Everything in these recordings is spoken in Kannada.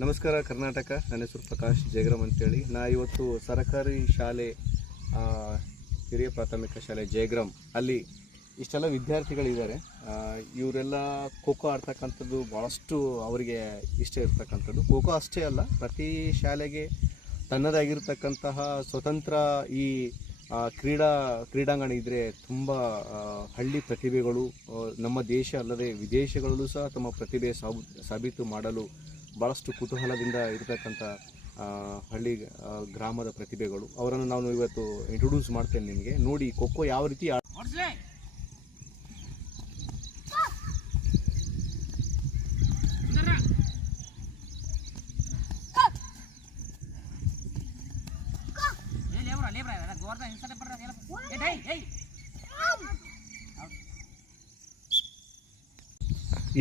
ನಮಸ್ಕಾರ ಕರ್ನಾಟಕ. ನನ್ನ ಹೆಸರು ಪ್ರಕಾಶ್ ಜಯಗ್ರಾಮ್ ಅಂತೇಳಿ. ಇವತ್ತು ಸರ್ಕಾರಿ ಶಾಲೆ ಹಿರಿಯ ಪ್ರಾಥಮಿಕ ಶಾಲೆ ಜಯಗ್ರಾಮ್ ಅಲ್ಲಿ ಇಷ್ಟೆಲ್ಲ ವಿದ್ಯಾರ್ಥಿಗಳಿದ್ದಾರೆ. ಇವರೆಲ್ಲ ಖೋಖೋ ಆಡ್ತಕ್ಕಂಥದ್ದು ಭಾಳಷ್ಟು ಅವರಿಗೆ ಇಷ್ಟ ಇರ್ತಕ್ಕಂಥದ್ದು. ಖೋಖೋ ಅಷ್ಟೇ ಅಲ್ಲ, ಪ್ರತಿ ಶಾಲೆಗೆ ತನ್ನದಾಗಿರ್ತಕ್ಕಂತಹ ಸ್ವತಂತ್ರ ಈ ಕ್ರೀಡಾಂಗಣ ಇದ್ದರೆ ತುಂಬ ಹಳ್ಳಿ ಪ್ರತಿಭೆಗಳು ನಮ್ಮ ದೇಶ ಅಲ್ಲದೆ ವಿದೇಶಗಳಲ್ಲೂ ಸಹ ತಮ್ಮ ಪ್ರತಿಭೆ ಸಾಬೀತು ಮಾಡಲು ಭಾಳಷ್ಟು ಕುತೂಹಲದಿಂದ ಇರತಕ್ಕಂಥ ಹಳ್ಳಿ ಗ್ರಾಮದ ಪ್ರತಿಭೆಗಳು. ಅವರನ್ನು ನಾನು ಇವತ್ತು ಇಂಟ್ರೊಡ್ಯೂಸ್ ಮಾಡ್ತೇನೆ ನಿಮಗೆ. ನೋಡಿ ಖೋಖೋ ಯಾವ ರೀತಿ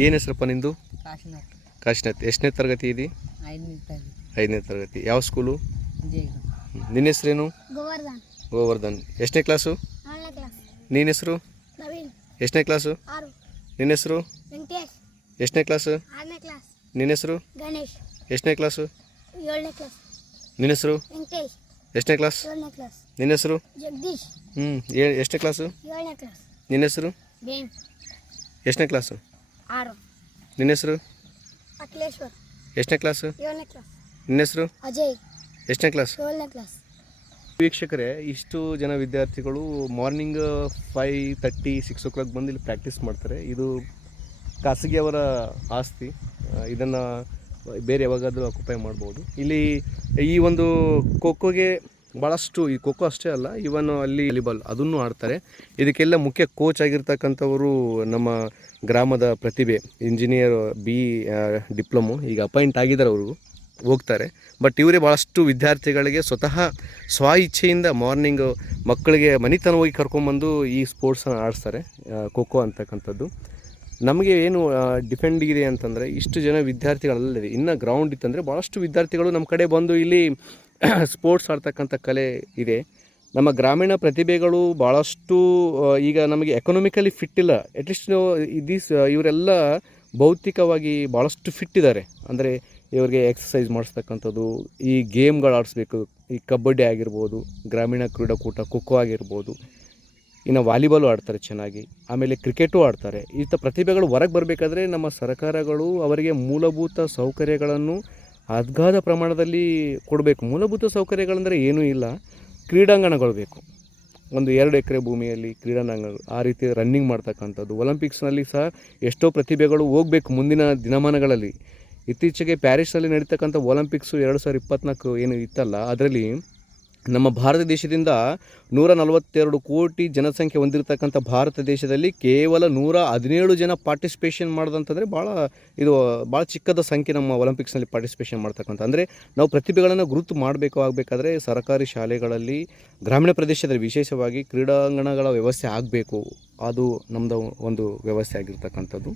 ಏನು ಹೆಸರಪ್ಪ ನಿಂದು? ಕಾಶಿನಾಥ್. ಎಷ್ಟನೇ ತರಗತಿ ಇದೆ? 5ನೇ ತರಗತಿ. ಯಾವ ಸ್ಕೂಲು? ನಿನ್ನ ಹೆಸರೇನು? ಗೋವರ್ಧನ್. ಎಷ್ಟನೇ ಕ್ಲಾಸು? ನಿನ್ನ ಹೆಸರು? ಎಷ್ಟನೇ ಕ್ಲಾಸು? ನಿನ್ನ ಹೆಸರು? ಎಷ್ಟನೇ ಕ್ಲಾಸು? ನಿನ್ನ ಹೆಸರು? ಎಷ್ಟನೇ ಕ್ಲಾಸು? ನಿನ್ನ ಹೆಸರು? ಎಷ್ಟನೇ ಕ್ಲಾಸ್? ನಿನ್ನ ಹೆಸರು? ಎಷ್ಟನೇ ಕ್ಲಾಸು? ನಿನ್ನ ಹೆಸರು? ಎಷ್ಟನೇ ಕ್ಲಾಸು? ನಿನ್ನ ಹೆಸರು? ಎಷ್ಟನೇ ಕ್ಲಾಸು? ನಿನ್ನ ಹೆಸರು? ಎಷ್ಟನೇ ಕ್ಲಾಸ್? ವೀಕ್ಷಕರೇ, ಇಷ್ಟು ಜನ ವಿದ್ಯಾರ್ಥಿಗಳು ಮಾರ್ನಿಂಗ್ 5:30 6 o'clock ಬಂದು ಇಲ್ಲಿ ಪ್ರಾಕ್ಟೀಸ್ ಮಾಡ್ತಾರೆ. ಇದು ಖಾಸಗಿಯವರ ಆಸ್ತಿ. ಇದನ್ನು ಬೇರೆ ಯಾವಾಗಾದರೂ ಆಕ್ಯುಪೈ ಮಾಡ್ಬೋದು. ಇಲ್ಲಿ ಈ ಒಂದು ಖೋಖೋಗೆ ಭಾಳಷ್ಟು, ಈ ಖೋಖೋ ಅಷ್ಟೇ ಅಲ್ಲ, ಇವನ್ ಅಲ್ಲಿ ವಾಲಿಬಾಲ್ ಅದನ್ನು ಆಡ್ತಾರೆ. ಇದಕ್ಕೆಲ್ಲ ಮುಖ್ಯ ಕೋಚ್ ಆಗಿರ್ತಕ್ಕಂಥವರು ನಮ್ಮ ಗ್ರಾಮದ ಪ್ರತಿಭೆ, ಇಂಜಿನಿಯರ್ ಡಿಪ್ಲೊಮೊ, ಈಗ ಅಪಾಯಿಂಟ್ ಆಗಿದ್ದಾರೆ, ಅವರು ಹೋಗ್ತಾರೆ. ಬಟ್ ಇವರೇ ಭಾಳಷ್ಟು ವಿದ್ಯಾರ್ಥಿಗಳಿಗೆ ಸ್ವತಃ ಸ್ವ ಇಚ್ಛೆಯಿಂದ ಮಾರ್ನಿಂಗ್ ಮಕ್ಕಳಿಗೆ ಮನೆತನ ಹೋಗಿ ಕರ್ಕೊಂಬಂದು ಈ ಸ್ಪೋರ್ಟ್ಸನ್ನು ಆಡಿಸ್ತಾರೆ, ಖೋಖೋ ಅಂತಕ್ಕಂಥದ್ದು. ನಮಗೆ ಏನು ಡಿಫೆಂಡ್ ಇದೆ ಅಂತಂದರೆ, ಇಷ್ಟು ಜನ ವಿದ್ಯಾರ್ಥಿಗಳಲ್ಲದೆ ಇನ್ನು ಗ್ರೌಂಡ್ ಇತ್ತಂದರೆ ಭಾಳಷ್ಟು ವಿದ್ಯಾರ್ಥಿಗಳು ನಮ್ಮ ಕಡೆ ಬಂದು ಇಲ್ಲಿ ಸ್ಪೋರ್ಟ್ಸ್ ಆಡ್ತಕ್ಕಂಥ ಕಲೆ ಇದೆ. ನಮ್ಮ ಗ್ರಾಮೀಣ ಪ್ರತಿಭೆಗಳು ಭಾಳಷ್ಟು ಈಗ ನಮಗೆ ಎಕನಾಮಿಕಲಿ ಫಿಟ್ ಇಲ್ಲ. ಅಟ್ಲೀಸ್ಟ್ ಇವರೆಲ್ಲ ಭೌತಿಕವಾಗಿ ಭಾಳಷ್ಟು ಫಿಟ್ ಇದ್ದಾರೆ. ಅಂದರೆ ಇವ್ರಿಗೆ ಎಕ್ಸಸೈಸ್ ಮಾಡಿಸ್ತಕ್ಕಂಥದ್ದು, ಈ ಗೇಮ್ಗಳು ಆಡಿಸ್ಬೇಕು. ಈ ಕಬಡ್ಡಿ ಆಗಿರ್ಬೋದು, ಗ್ರಾಮೀಣ ಕ್ರೀಡಾಕೂಟ ಖೋಖೋ ಆಗಿರ್ಬೋದು, ಇನ್ನು ವಾಲಿಬಾಲು ಆಡ್ತಾರೆ ಚೆನ್ನಾಗಿ, ಆಮೇಲೆ ಕ್ರಿಕೆಟು ಆಡ್ತಾರೆ. ಇಂಥ ಪ್ರತಿಭೆಗಳು ಹೊರಗೆ ಬರಬೇಕಾದ್ರೆ ನಮ್ಮ ಸರ್ಕಾರಗಳು ಅವರಿಗೆ ಮೂಲಭೂತ ಸೌಕರ್ಯಗಳನ್ನು ಅಗಾಧ ಪ್ರಮಾಣದಲ್ಲಿ ಕೊಡಬೇಕು. ಮೂಲಭೂತ ಸೌಕರ್ಯಗಳಂದರೆ ಏನೂ ಇಲ್ಲ, ಕ್ರೀಡಾಂಗಣಗಳು ಬೇಕು. ಒಂದು 2 ಎಕರೆ ಭೂಮಿಯಲ್ಲಿ ಕ್ರೀಡಾಂಗಣಗಳು, ಆ ರೀತಿ ರನ್ನಿಂಗ್ ಮಾಡ್ತಕ್ಕಂಥದ್ದು. ಒಲಿಂಪಿಕ್ಸ್ನಲ್ಲಿ ಸಹ ಎಷ್ಟೋ ಪ್ರತಿಭೆಗಳು ಹೋಗಬೇಕು ಮುಂದಿನ ದಿನಮಾನಗಳಲ್ಲಿ. ಇತ್ತೀಚೆಗೆ ಪ್ಯಾರಿಸ್ನಲ್ಲಿ ನಡೀತಕ್ಕಂಥ ಒಲಿಂಪಿಕ್ಸು 2024 ಏನು ಇತ್ತಲ್ಲ, ಅದರಲ್ಲಿ ನಮ್ಮ ಭಾರತ ದೇಶದಿಂದ 142 ಕೋಟಿ ಜನಸಂಖ್ಯೆ ಹೊಂದಿರತಕ್ಕಂಥ ಭಾರತ ದೇಶದಲ್ಲಿ ಕೇವಲ 117 ಜನ ಪಾರ್ಟಿಸಿಪೇಷನ್ ಮಾಡೋದಂತಂದರೆ ಭಾಳ ಚಿಕ್ಕದ ಸಂಖ್ಯೆ ನಮ್ಮ ಒಲಿಂಪಿಕ್ಸ್ನಲ್ಲಿ ಪಾರ್ಟಿಸಿಪೇಷನ್ ಮಾಡ್ತಕ್ಕಂಥ. ಅಂದರೆ ನಾವು ಪ್ರತಿಭೆಗಳನ್ನು ಗುರುತು ಆಗಬೇಕಾದ್ರೆ ಸರ್ಕಾರಿ ಶಾಲೆಗಳಲ್ಲಿ ಗ್ರಾಮೀಣ ಪ್ರದೇಶದಲ್ಲಿ ವಿಶೇಷವಾಗಿ ಕ್ರೀಡಾಂಗಣಗಳ ವ್ಯವಸ್ಥೆ ಆಗಬೇಕು. ಅದು ನಮ್ಮದು ಒಂದು ವ್ಯವಸ್ಥೆ ಆಗಿರ್ತಕ್ಕಂಥದ್ದು.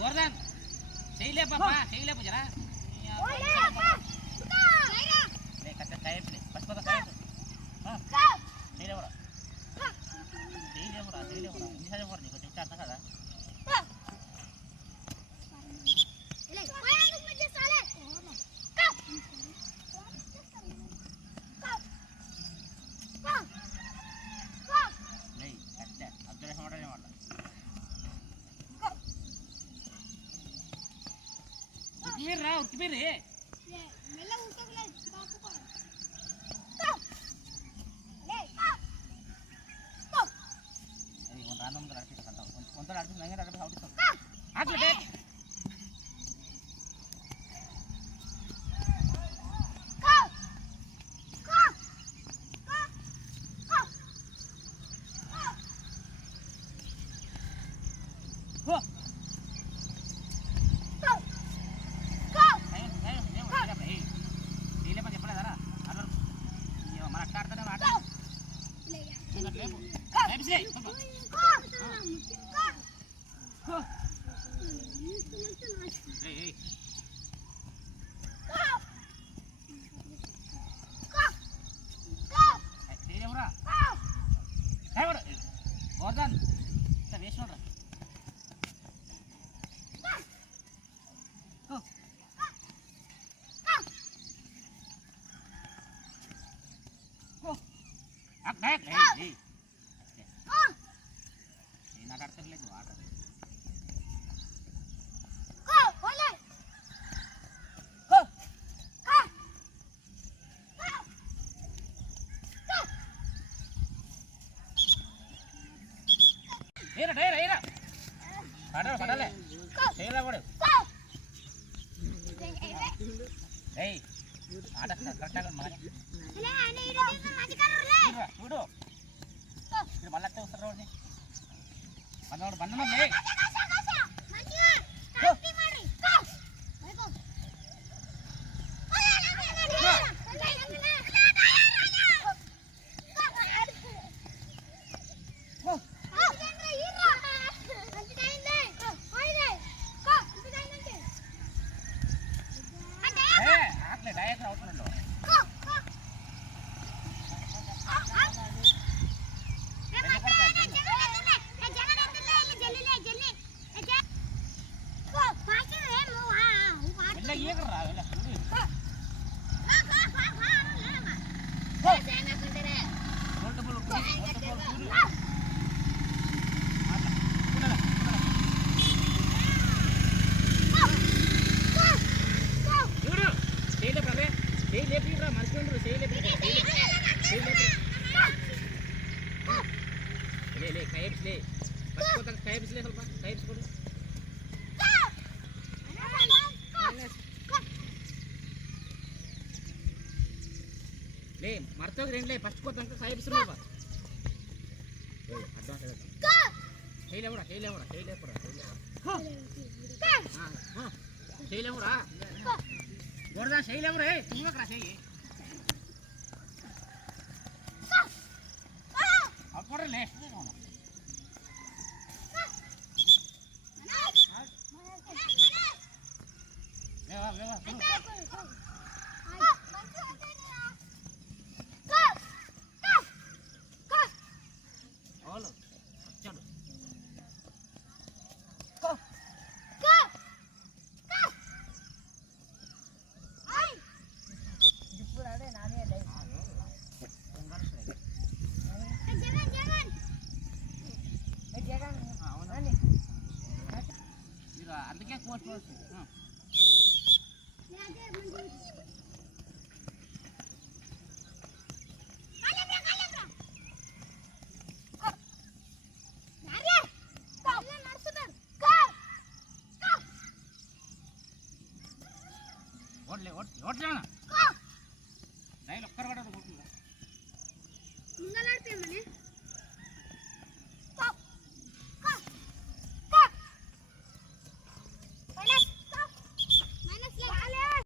गोवर्धन सही ले पापा सही ले पूछना ले कच्चा चाय ले बस को तो खाए हां सही ले बड़ा सही ले बड़ा इंग्लिश में बोल नहीं कुछ चाहता था ले कोई आने मुझे साले नहीं अच्छा अब जरा समझ नहीं वाला उठबीर रे मेला उठकले बापू को ले अरे ಒಂದು ಆನಂದ ರಾಶಿ ತಕೊಂಡ ಒಂದು ರಾಶಿ ನಂಗೆ ತಕೊಂಡ ಹೌದು ಹಾಕ್ಲಿ गोवर्धन वेस्ट नोड्र ಆಟಾಡ್ತಿರ್ಲಿಲ್ಲ ಆಟ Ira, ira, ira. Padahal, padahal. Saya lah bodoh. Hey, ada kertas kan mana? Le, ane ira dia masih karur le. Ira, bodoh. Ini malah tuh seru nih. Bandar, bandar le. Kasih, kasih. Manjir. Kasih mari. Kau. Ayo. ले मरतो ग्रेंडले फस्ट को तंक साइड से बाबा ए अड्वांस है हेले बड़ा हेले पड़ा हां हां हेले बड़ा गोरदा हेले बड़ा ए तुम करा सही अब पड़ ले ले वा అందుకే కోట్ ఓట్లే ఓట్లేనా డైల్ ఒక్కరు కూడా కొట్టుకుందా ముంగలాడితే మనే